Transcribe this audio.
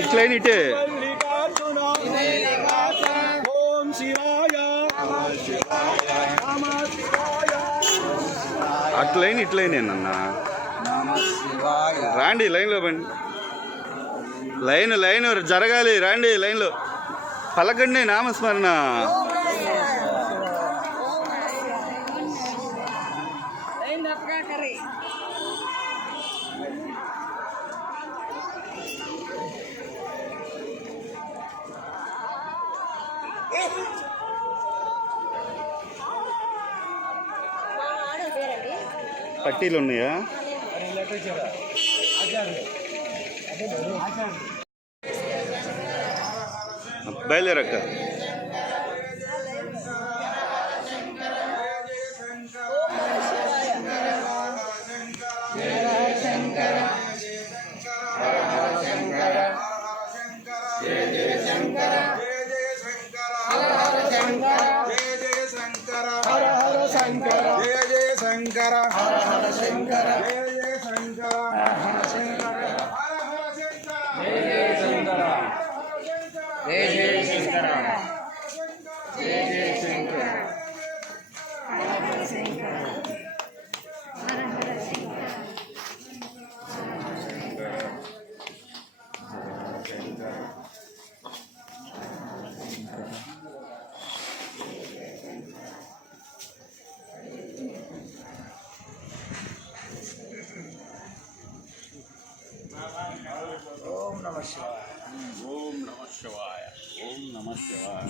ఇట్లయిన ఇటే అట్లయిన ఇట్లయినేనన్నా రాండి లైన్లో బండి లైన్ జరగాలి రాండి లైన్లో పలకండి నామస్మరణ పట్టీలు ఉన్నాయా బయలుదేరక్క శంకర హర హర శంకర జయ జయ శంకర హర హర శంకర హర హర శంకర జయ జయ శంకర జయ జయ శంకర జయ జయ శంకర హర హర శంకర హర హర శంకర ఓం నమః శివాయ ఓం నమః శివాయ ఓం నమః శివాయ